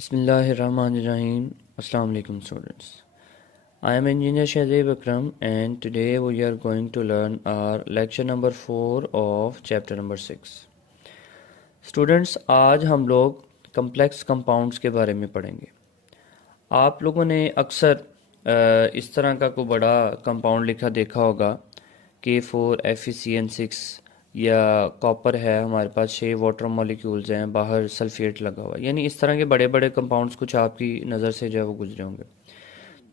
Bismillahirrahmanirrahim. Assalamu alaikum students. I am engineer Shahzeeb Akram and today we are going to learn our lecture number 4 of chapter number 6. Students, आज हम लोग complex compounds के बारे में पढ़ेंगे। आप लोगों ने अक्सर इस तरह का कोई बड़ा कंपाउंड लिखा देखा होगा K4 FeCN6 या कॉपर है, हमारे पास 6 वाटर मॉलिक्यूल्स हैं, बाहर सल्फेट लगा हुआ है। यानी इस तरह के बड़े बड़े कंपाउंड्स कुछ आपकी नज़र से जो है वो गुजरे होंगे।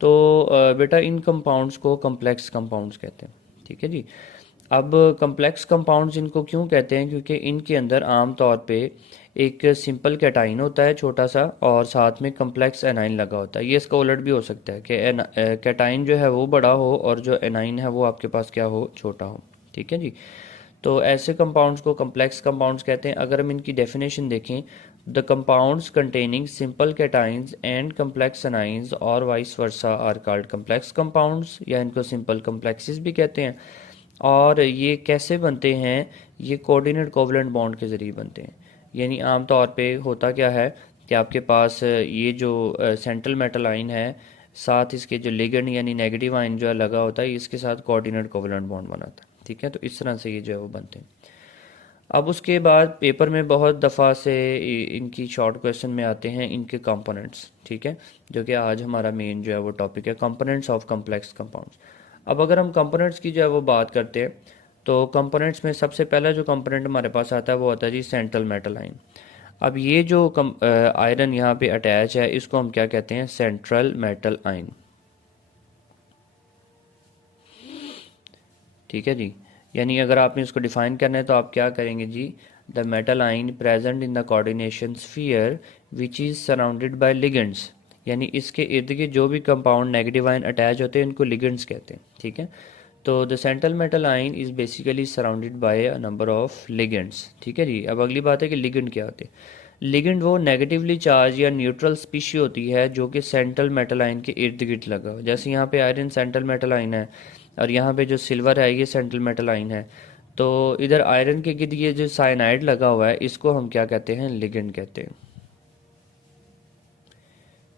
तो बेटा इन कंपाउंड्स को कम्प्लेक्स कंपाउंड्स कहते हैं। ठीक है जी। अब कम्प्लेक्स कंपाउंड्स इनको क्यों कहते हैं? क्योंकि इनके अंदर आम तौर पे एक सिंपल कैटाइन होता है छोटा सा, और साथ में कम्प्लेक्स एनाइन लगा होता है। ये इसका उलट भी हो सकता है कि कैटाइन जो है वो बड़ा हो और जो एनाइन है वो आपके पास क्या हो, छोटा हो। ठीक है जी। तो ऐसे कंपाउंड्स को कम्प्लेक्स कंपाउंड्स कहते हैं। अगर हम इनकी डेफिनेशन देखें, the compounds containing simple cations and complex anions और vice versa are called complex compounds, या इनको सिंपल कम्प्लेक्सेस भी कहते हैं। और ये कैसे बनते हैं? ये कोऑर्डिनेट कोवलेंट बॉन्ड के ज़रिए बनते हैं। यानी आम तौर पे होता क्या है कि आपके पास ये जो सेंट्रल मेटल आयन है, साथ इसके जो लिगेंड यानी नेगेटिव आयन जो है लगा होता है, इसके साथ कोऑर्डिनेट कोवलेंट बॉन्ड बनाता है। ठीक है, तो इस तरह से ये जो है वो बनते हैं। अब उसके बाद पेपर में बहुत दफ़ा से इनकी शॉर्ट क्वेश्चन में आते हैं इनके कंपोनेंट्स। ठीक है, जो कि आज हमारा मेन जो है वो टॉपिक है, कंपोनेंट्स ऑफ कम्प्लेक्स कंपाउंड्स। अब अगर हम कंपोनेंट्स की जो है वो बात करते हैं, तो कंपोनेंट्स में सबसे पहला जो कंपोनेंट हमारे पास आता है वो होता है जी सेंट्रल मेटल आयन। अब ये जो आयरन यहाँ पे अटैच है, इसको हम क्या कहते हैं? Central metal ion. ठीक है जी। यानी अगर आपने इसको डिफाइन करना है तो आप क्या करेंगे जी? द मेटल आइन present in the coordination sphere which is surrounded by ligands. यानी इसके इर्द गिर्द जो भी कंपाउंड नेगेटिव आयन अटैच होते हैं इनको लिगेंड्स कहते हैं। ठीक है, तो the central metal ion is basically surrounded by a number of ligands. ठीक है जी। अब अगली बात है कि लिगेंड क्या होते हैं। लिगेंड वो नेगेटिवली चार्ज या न्यूट्रल स्पीशी होती है जो कि सेंट्रल मेटल आयन के इर्द गिर्द लगा हो। जैसे यहाँ पे आयरन सेंट्रल मेटल आयन है और यहाँ पे जो सिल्वर है ये सेंट्रल मेटल आयन है, तो इधर आयरन के गिर्द ये जो साइनाइड लगा हुआ है इसको हम क्या कहते हैं? लिगेंड कहते हैं।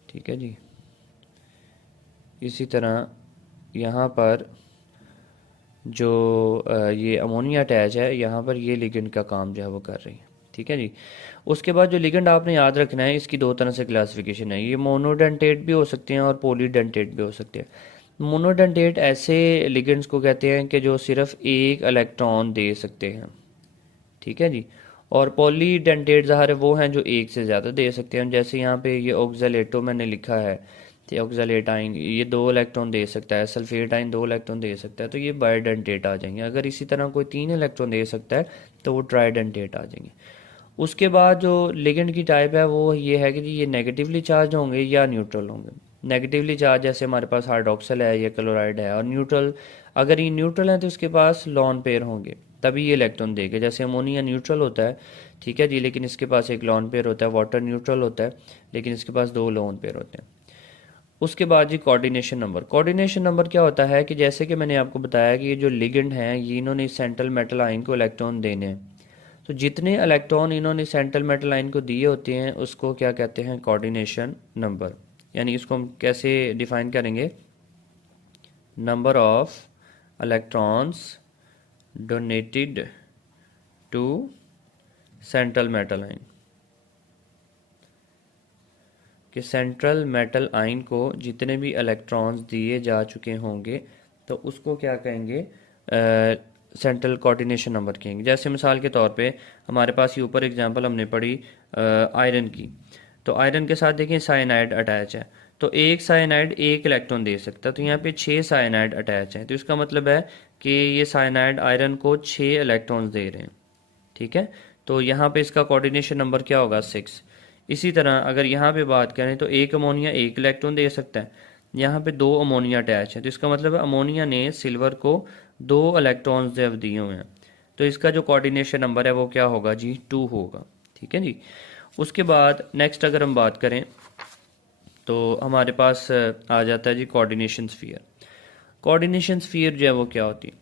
ठीक है जी। इसी तरह यहाँ पर जो ये अमोनिया अटैच है, यहाँ पर ये लिगेंड का काम जो है वो कर रही है। ठीक है जी। उसके बाद जो लिगेंड आपने याद रखना है, इसकी दो तरह से क्लासिफिकेशन है। ये मोनोडेंटेट भी हो सकते हैं और पॉलीडेंटेट भी हो सकते हैं। मोनोडेंटेट ऐसे लिगेंड्स को कहते हैं कि जो सिर्फ एक इलेक्ट्रॉन दे सकते हैं। ठीक है जी। और पॉलीडेंटेट ज़ाहिर है वो हैं जो एक से ज़्यादा दे सकते हैं। जैसे यहाँ पे ये ऑक्जेलेटो मैंने लिखा है, तो ऑक्जेलेट आइन ये 2 इलेक्ट्रॉन दे सकता है, सल्फेट आइन 2 इलेक्ट्रॉन दे सकता है, तो ये बायोडेंटेट आ जाएंगे। अगर इसी तरह कोई 3 इलेक्ट्रॉन दे सकता है तो वो ट्राइडेंटेट आ जाएंगे। उसके बाद जो लिगेंड की टाइप है वो ये है कि जी ये नेगेटिवली चार्ज होंगे या न्यूट्रल होंगे। नेगेटिवली चार्ज जैसे हमारे पास हाइड्रोक्सल है या क्लोराइड है, और न्यूट्रल अगर ये न्यूट्रल है तो उसके पास लॉन पेयर होंगे, तभी ये इलेक्ट्रॉन देगा। जैसे अमोनिया न्यूट्रल होता है, ठीक है जी, लेकिन इसके पास एक लॉन पेयर होता है। वाटर न्यूट्रल होता है लेकिन इसके पास 2 लोन पेयर होते हैं। उसके बाद जी कोऑर्डिनेशन नंबर। कोऑर्डिनेशन नंबर क्या होता है कि जैसे कि मैंने आपको बताया कि ये जो लिगेंड हैं ये इन्होंने सेंट्रल मेटल आयन को इलेक्ट्रॉन देने हैं, तो जितने इलेक्ट्रॉन इन्होंने सेंट्रल मेटल आयन को दिए होते हैं उसको क्या कहते हैं? Coordination number. यानी इसको हम कैसे डिफाइन करेंगे? Number of electrons donated to central metal ion. कि सेंट्रल मेटल आयन को जितने भी इलेक्ट्रॉन्स दिए जा चुके होंगे तो उसको क्या कहेंगे? सेंट्रल कोऑर्डिनेशन नंबर कहेंगे। जैसे मिसाल के तौर पे हमारे पास ये ऊपर एग्जांपल हमने पढ़ी आयरन की, तो आयरन के साथ देखें साइनाइड अटैच है, तो एक साइनाइड एक इलेक्ट्रॉन दे सकता है, तो यहाँ पे 6 साइनाइड अटैच हैं, तो इसका मतलब है कि ये साइनाइड आयरन को 6 इलेक्ट्रॉन्स दे रहे हैं। ठीक है, तो यहाँ पे इसका कोऑर्डिनेशन नंबर क्या होगा? 6। इसी तरह अगर यहाँ पे बात करें तो एक अमोनिया एक इलेक्ट्रॉन दे सकता है, यहाँ पे 2 अमोनिया अटैच है, तो इसका मतलब है अमोनिया ने सिल्वर को 2 इलेक्ट्रॉन्स जब दिए हुए हैं, तो इसका जो कोऑर्डिनेशन नंबर है वो क्या होगा जी? 2 होगा। ठीक है जी। उसके बाद नेक्स्ट अगर हम बात करें तो हमारे पास आ जाता है जी कोऑर्डिनेशन स्फीयर। कोऑर्डिनेशन स्फीयर जो है वो क्या होती है?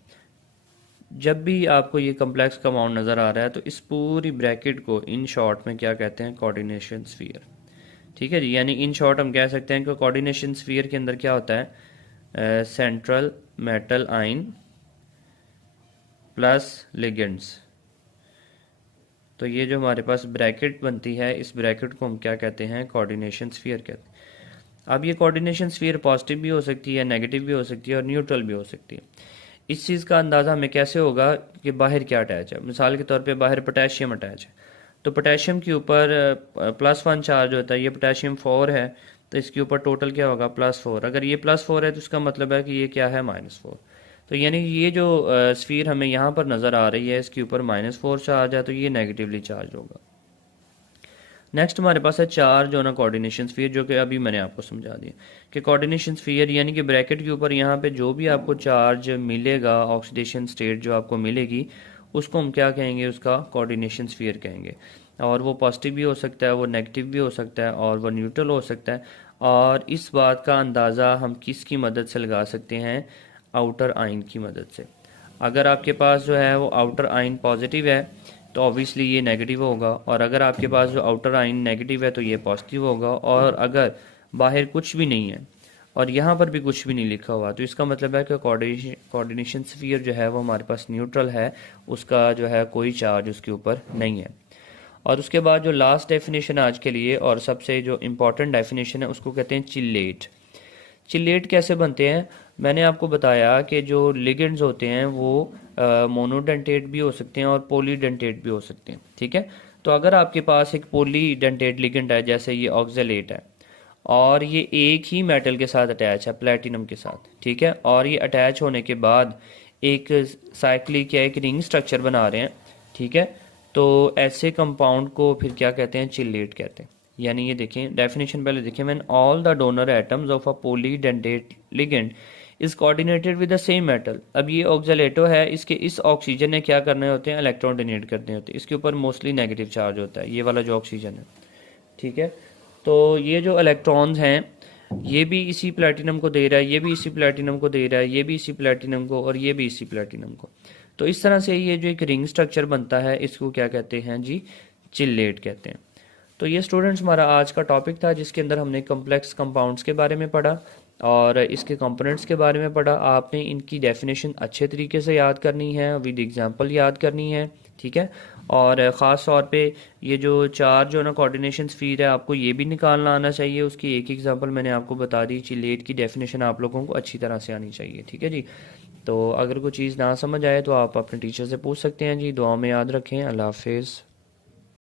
जब भी आपको ये कम्प्लेक्स कंपाउंड नज़र आ रहा है तो इस पूरी ब्रैकेट को इन शॉर्ट में क्या कहते हैं? Coordination sphere. ठीक है जी। यानी इन शॉर्ट हम कह सकते हैं कि कोऑर्डिनेशन स्फीयर के अंदर क्या होता है, central metal ion plus ligands. तो ये जो हमारे पास ब्रैकेट बनती है, इस ब्रैकेट को हम क्या कहते हैं, कोऑर्डिनेशन स्फीयर कहते हैं। अब ये कोऑर्डिनेशन स्फीयर पॉजिटिव भी हो सकती है, नेगेटिव भी हो सकती है और न्यूट्रल भी हो सकती है। इस चीज़ का अंदाज़ा हमें कैसे होगा कि बाहर क्या अटैच है। मिसाल के तौर पे बाहर पोटेशियम अटैच है, तो पोटेशियम के ऊपर +1 चार्ज होता है, ये पोटेशियम 4 है, तो इसके ऊपर टोटल क्या होगा, +4। अगर ये +4 है तो इसका मतलब है कि ये क्या है, -4। तो यानी ये जो स्फीयर हमें यहाँ पर नज़र आ रही है, इसके ऊपर -4 चार्ज है, तो ये नेगेटिवली चार्ज होगा। नेक्स्ट हमारे पास है charge on a coordination sphere, जो कि अभी मैंने आपको समझा दिया कि कोऑर्डिनेशन स्फीयर यानी कि ब्रैकेट के ऊपर यहाँ पे जो भी आपको चार्ज मिलेगा, ऑक्सीडेशन स्टेट जो आपको मिलेगी, उसको हम क्या कहेंगे, उसका कोऑर्डिनेशन स्फीयर कहेंगे। और वो पॉजिटिव भी हो सकता है, वो नेगेटिव भी हो सकता है और वो न्यूट्रल हो सकता है। और इस बात का अंदाज़ा हम किसकी मदद से लगा सकते हैं, आउटर आइन की मदद से। अगर आपके पास जो है वो आउटर आइन पॉजिटिव है तो ऑब्वियसली ये नेगेटिव होगा, और अगर आपके पास जो आउटर आइन नेगेटिव है तो ये पॉजिटिव होगा। और अगर बाहर कुछ भी नहीं है और यहाँ पर भी कुछ भी नहीं लिखा हुआ, तो इसका मतलब है कि कोऑर्डिनेशन स्फीयर जो है वो हमारे पास न्यूट्रल है, उसका जो है कोई चार्ज उसके ऊपर नहीं है। और उसके बाद जो लास्ट डेफिनेशन आज के लिए और सबसे जो इम्पोर्टेंट डेफिनेशन है, उसको कहते हैं चिल्लेट। चिल्लेट कैसे बनते हैं, मैंने आपको बताया कि जो लिगेंड्स होते हैं वो मोनोडेंटेट भी हो सकते हैं और पॉलीडेंटेट भी हो सकते हैं। ठीक है, तो अगर आपके पास एक पॉलीडेंटेट लिगेंड है, जैसे ये ऑक्जेलेट है, और ये एक ही मेटल के साथ अटैच है, प्लेटिनम के साथ, ठीक है, और ये अटैच होने के बाद एक साइक्लिक या एक रिंग स्ट्रक्चर बना रहे हैं, ठीक है, तो ऐसे कंपाउंड को फिर क्या कहते हैं, चिल्लेट कहते हैं। यानी ये देखें डेफिनेशन पहले देखें, when all the donor atoms of a polydentate ligand is coordinated with the same metal. अब ये ऑक्जेलेटो है, इसके इस ऑक्सीजन ने क्या करने होते हैं, इलेक्ट्रॉन डोनेट करने होते हैं, इसके ऊपर मोस्टली नेगेटिव चार्ज होता है, ये वाला जो ऑक्सीजन है, ठीक है। तो ये जो इलेक्ट्रॉन्स हैं, ये भी इसी प्लेटिनम को दे रहा है, ये भी इसी प्लेटिनम को दे रहा है, ये भी इसी प्लेटिनम को और ये भी इसी प्लेटिनम को। तो इस तरह से ये जो एक रिंग स्ट्रक्चर बनता है, इसको क्या कहते हैं जी, चिल्लेट कहते हैं। तो ये स्टूडेंट्स हमारा आज का टॉपिक था, जिसके अंदर हमने कम्प्लेक्स कंपाउंड्स के बारे में पढ़ा और इसके कंपोनेंट्स के बारे में पढ़ा। आपने इनकी डेफिनेशन अच्छे तरीके से याद करनी है, विद एग्जांपल याद करनी है, ठीक है। और ख़ास तौर पे ये जो चार्ज जो ना कोऑर्डिनेशन स्फीयर है, आपको ये भी निकालना आना चाहिए। उसकी एक एग्जांपल मैंने आपको बता दी, चिल्लेट की डेफिनेशन आप लोगों को अच्छी तरह से आनी चाहिए, ठीक है जी। तो अगर कोई चीज़ ना समझ आए तो आप अपने टीचर से पूछ सकते हैं जी। दुआ में याद रखें। अल्लाह हाफिज़।